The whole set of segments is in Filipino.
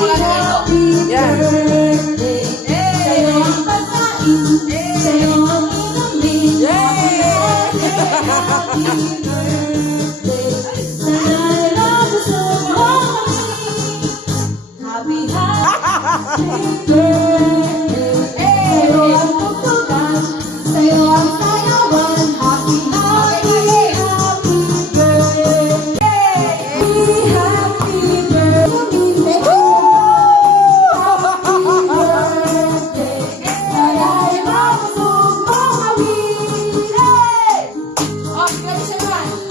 Yan. Sa'yo ang pagkain, sa'yo ang inumin. Yay! Happy birthday, sana'y mabusog mo kami. Happy birthday, sa'yo ang tugtugan, sa'yo ang sayawan. Happy birthday. Happy birthday. Sana'y mabusog mo kami.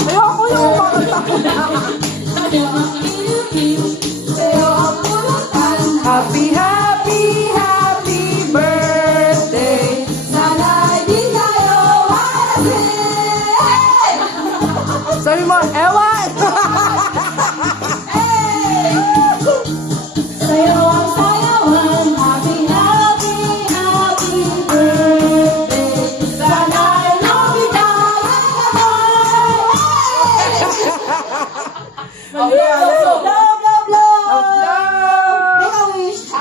Ayoko yung makanta. Sa'yo ang inumin, sa'yo ang pulutan. Happy, happy, happy birthday. Sana'y di tayo malasing. Sabi mo, ewan! Sa'yo ang sayawan. Happy, happy, happy birthday. Sana'y lumitaw ang kamay. Love, love, love. Make a wish.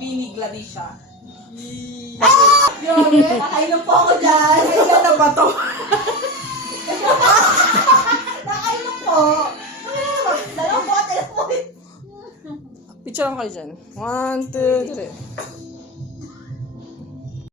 Binigla di siya. Yun, nakainom po ako dyan. Ano ba to? Nakainom po. Dalawang bote po. Picture lang kayo dyan. 1, 2, 3.